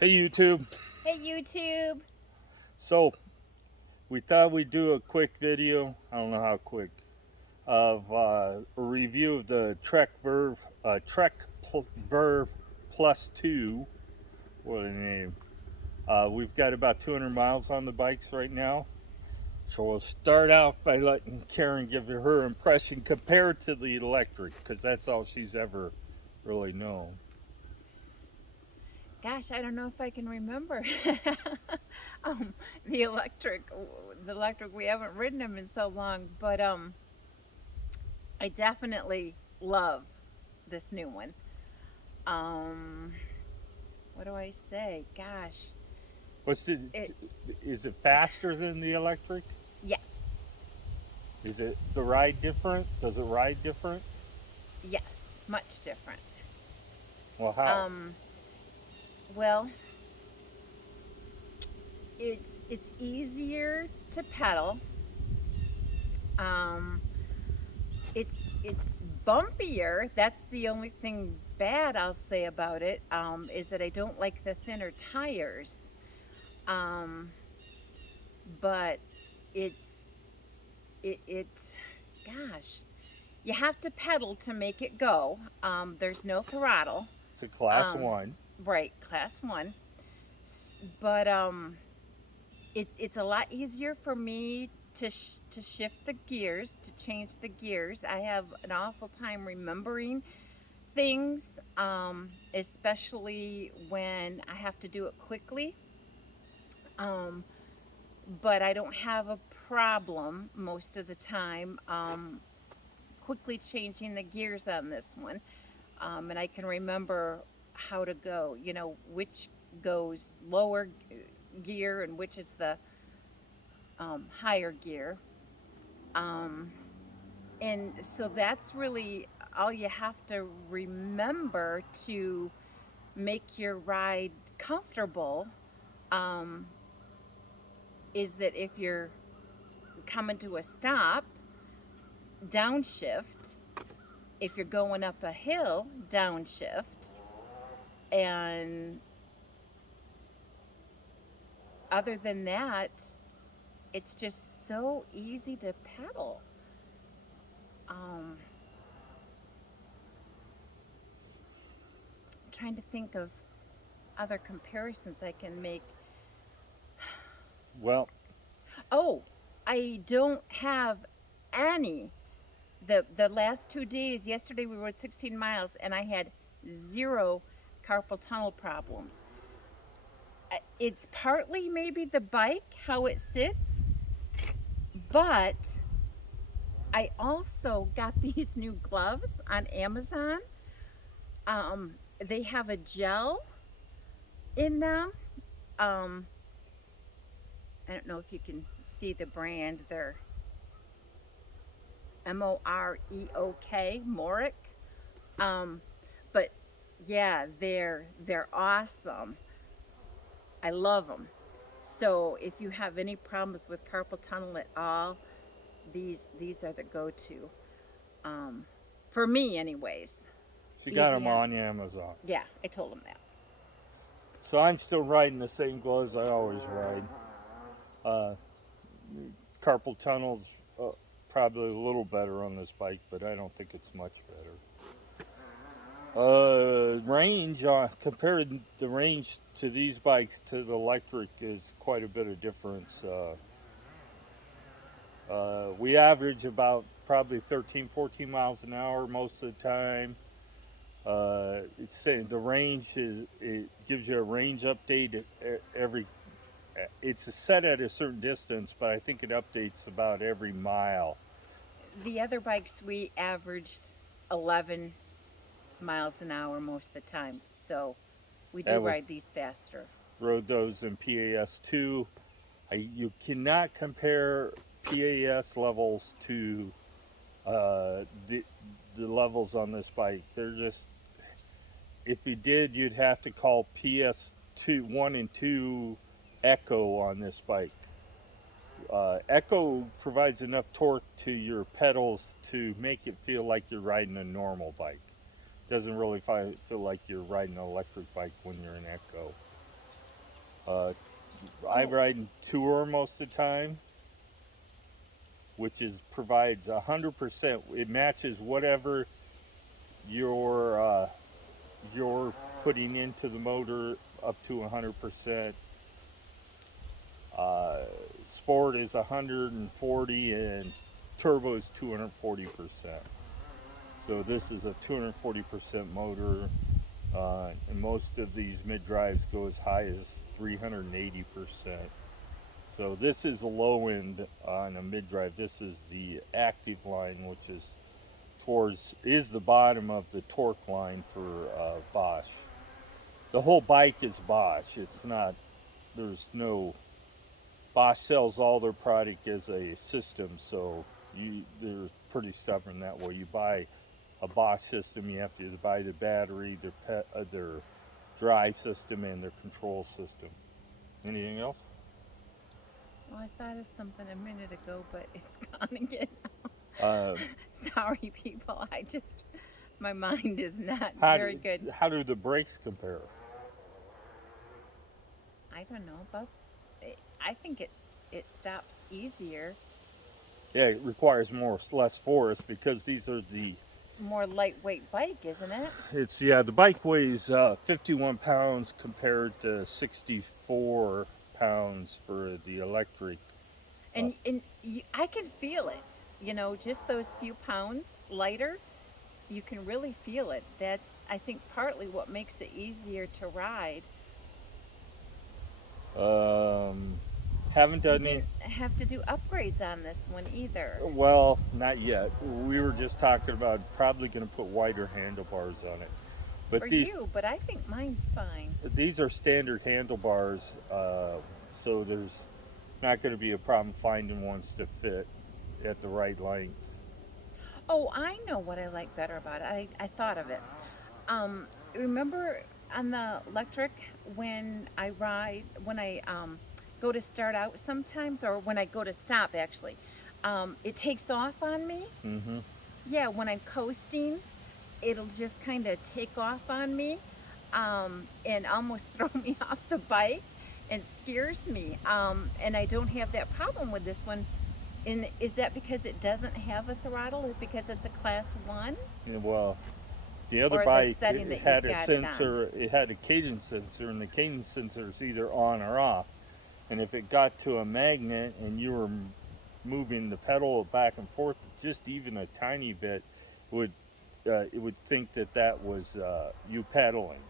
Hey YouTube. Hey YouTube. So we thought we'd do a quick video. I don't know how quick of a review of the Trek Verve Plus 2. What a name! We've got about 200 miles on the bikes right now. So we'll start off by letting Karen give her impression compared to the electric, because that's all she's ever really known. Gosh, I don't know if I can remember. um, the electric, the electric. We haven't ridden them in so long, but I definitely love this new one. Um, what do I say? Gosh, What's it? it. Is it faster than the electric? Yes, Is it the ride different? Does it ride different? yes, much different. Well, how? Um, well, it's easier to pedal. Um, it's bumpier. That's the only thing bad I'll say about it. Is that I don't like the thinner tires. Um, but it's it. Gosh, you have to pedal to make it go. There's no throttle. It's a class Um, one. right, class one. But it's a lot easier for me to shift the gears, to change the gears. I have an awful time remembering things, especially when I have to do it quickly. Um, but I don't have a problem most of the time quickly changing the gears on this one. And I can remember how to go, which goes lower gear and which is the higher gear. Um, and so that's really all you have to remember to make your ride comfortable, um, is that if you're coming to a stop, downshift. If you're going up a hill, downshift. And other than that, it's just so easy to pedal. I'm trying to think of other comparisons I can make. Well, Oh, I don't have any. The last 2 days, yesterday we rode 16 miles and I had zero carpal tunnel problems. It's partly maybe the bike, how it sits, but I also got these new gloves on Amazon. They have a gel in them. Um, I don't know if you can see the brand. They're Moreok, Moric. Um, but yeah, they're awesome. I love them. So if you have any problems with carpal tunnel at all, these are the go-to. Um, for me, anyways. she got Easy them on. on Amazon. Yeah, I told them that. So I'm still riding the same gloves I always ride. Uh, Carpal tunnel's probably a little better on this bike, but I don't think it's much better. Range, compared the range to these bikes to the electric is quite a bit of difference. We average about probably 13, 14 miles an hour most of the time. It's saying the range it gives you a range update every. It's set at a certain distance, but I think it updates about every mile. The other bikes we averaged 11 miles an hour most of the time. So we do That was ride these faster. rode those in PAS 2. You cannot compare PAS levels to the levels on this bike. They're just, if you did, you'd have to call PS2 1 and 2 Echo on this bike. Echo provides enough torque to your pedals to make it feel like you're riding a normal bike. Doesn't really feel like you're riding an electric bike when you're in Echo. I ride in tour most of the time, which is provides 100%. It matches whatever you're putting into the motor up to 100%. Sport is 140 and turbo is 240%. So this is a 240% motor, and most of these mid drives go as high as 380%. So this is a low end on a mid drive. This is the active line, which is the bottom of the torque line for Bosch. The whole bike is Bosch. It's not. There's no. Bosch sells all their product as a system, so they're pretty stubborn that way. You buy a Bosch system, you have to buy the battery, their drive system, and their control system. Anything else? Well, I thought of something a minute ago, but it's gone again. Uh, Sorry, people. My mind is not how very good. How do the brakes compare? I don't know about. I think it stops easier, Yeah, it requires less force because these are more lightweight bike, isn't it? the bike weighs 51 pounds compared to 64 pounds for the electric. And I can feel it. You know, just those few pounds lighter, you can really feel it. That's, I think, partly what makes it easier to ride. Haven't You done any. didn't have to do upgrades on this one either. Well, not yet. We were just talking about probably going to put wider handlebars on it. But For these you, but I think mine's fine. these are standard handlebars, so there's not going to be a problem finding ones to fit at the right length. Oh, I know what I like better about it. I thought of it. Remember on the electric when I go to start out sometimes, or when I go to stop actually, it takes off on me. Mm-hmm. Yeah, when I'm coasting, it'll just kind of take off on me, and almost throw me off the bike and scares me. And I don't have that problem with this one. And is that because it doesn't have a throttle, or because it's a class 1? Yeah, well, the other Or the bike setting that it had you've a got it on. sensor. It had a cadence sensor, and the cadence sensor is either on or off. And if it got to a magnet and you were moving the pedal back and forth just even a tiny bit, it would think that was you pedaling.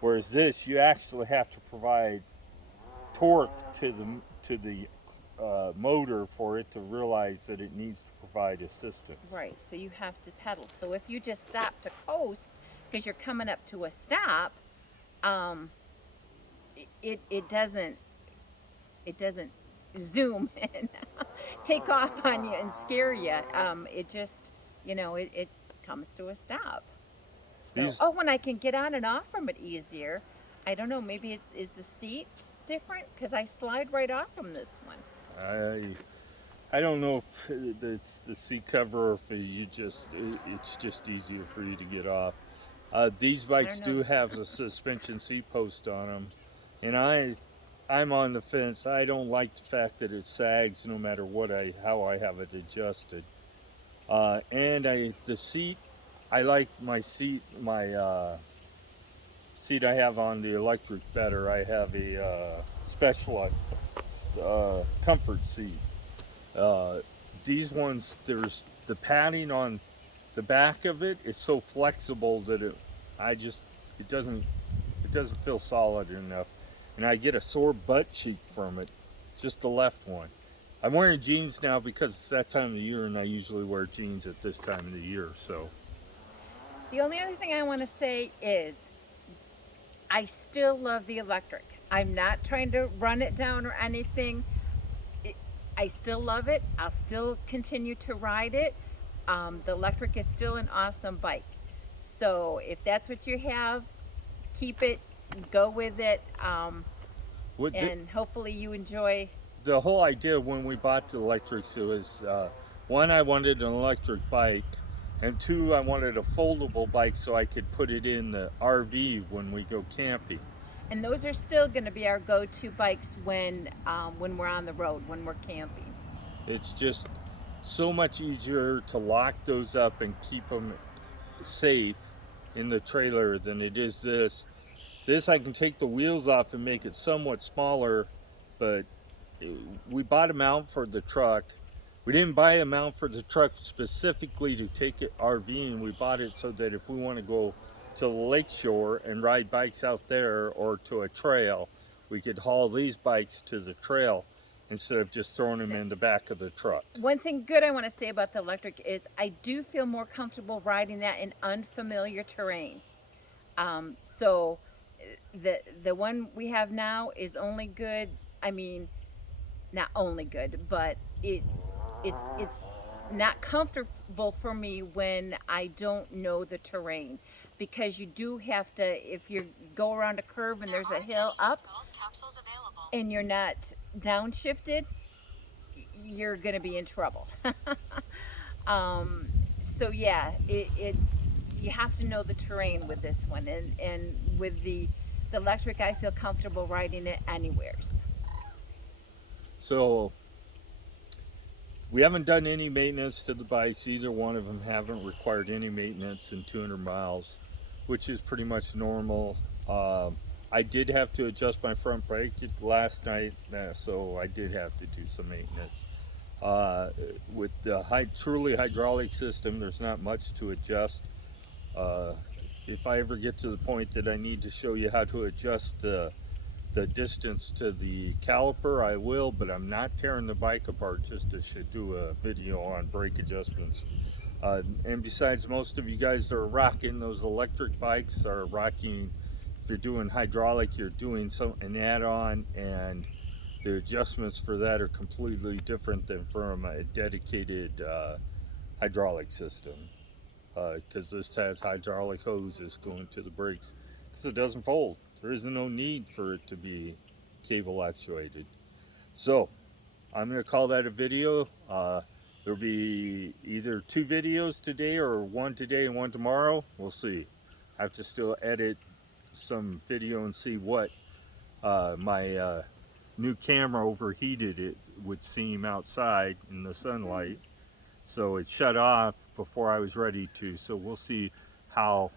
Whereas this, you actually have to provide torque to the motor for it to realize that it needs to provide assistance. Right, so you have to pedal. So if you just stop to coast because you're coming up to a stop, it doesn't zoom and take off on you and scare you. It just, it comes to a stop. So, when I can get on and off from it easier, I don't know, maybe is the seat different? Because I slide right off from this one. I don't know if it's the seat cover or if it's just easier for you to get off. These bikes do have a suspension seat post on them, and I'm on the fence. I don't like the fact that it sags no matter how I have it adjusted. The seat, I like my seat I have on the electric better. I have a specialized comfort seat. These ones, there's the padding on the back of it is so flexible that it doesn't feel solid enough, and I get a sore butt cheek from it, just the left one. I'm wearing jeans now because it's that time of the year, and I usually wear jeans at this time of the year. So the only other thing I want to say is I still love the electric. I'm not trying to run it down or anything. I still love it. I'll still continue to ride it. The electric is still an awesome bike. So if that's what you have, keep it, go with it, and hopefully you enjoy. The whole idea when we bought the electrics was, one, I wanted an electric bike, and two, I wanted a foldable bike so I could put it in the RV when we go camping. And those are still going to be our go-to bikes when we're on the road, when we're camping. It's just so much easier to lock those up and keep them safe in the trailer than it is this. This I can take the wheels off and make it somewhat smaller, but we bought a mount for the truck. We didn't buy a mount for the truck specifically to take it RVing. We bought it so that if we want to go to the lakeshore and ride bikes out there or to a trail, we could haul these bikes to the trail instead of just throwing them in the back of the truck. One thing good I want to say about the electric is I do feel more comfortable riding that in unfamiliar terrain. So the one we have now is only good. I mean, not only good, but it's not comfortable for me when I don't know the terrain, because you do have to, if you go around a curve and there's a hill up and you're not downshifted, you're gonna be in trouble. So yeah, it's you have to know the terrain with this one, and with the electric, I feel comfortable riding it anywheres. So we haven't done any maintenance to the bikes. Either one of them haven't required any maintenance in 200 miles, which is pretty much normal. I did have to adjust my front brake last night, so I did have to do some maintenance. With the truly hydraulic system, there's not much to adjust. If I ever get to the point that I need to show you how to adjust the distance to the caliper, I will, but I'm not tearing the bike apart just to do a video on brake adjustments. And besides, most of you guys that are rocking those electric bikes are rocking, if you're doing hydraulic, you're doing an add-on, and the adjustments for that are completely different than from a dedicated hydraulic system, because this has hydraulic hoses going to the brakes because it doesn't fold. There is no need for it to be cable actuated. So I'm going to call that a video. There'll be either 2 videos today or 1 today and 1 tomorrow. We'll see. I have to still edit some video and see what my new camera overheated, it would seem, outside in the sunlight. So it shut off before I was ready to. So we'll see how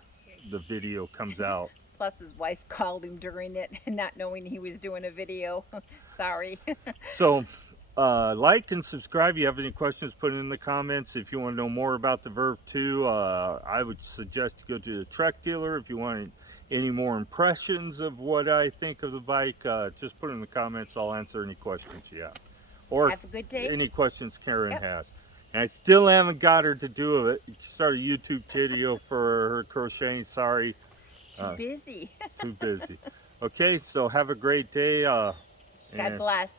the video comes out. Plus, his wife called him during it, not knowing he was doing a video. Sorry. So like and subscribe. If you have any questions, put it in the comments. If you want to know more about the Verve 2, I would suggest to go to the Trek dealer. If you want any more impressions of what I think of the bike, just put it in the comments. I'll answer any questions you have. Or Have a good day. any questions Karen Yep. has. And I still haven't got her to do it. Start a YouTube video for her crocheting. Sorry. Too busy. Too busy. Okay, so have a great day. God And bless.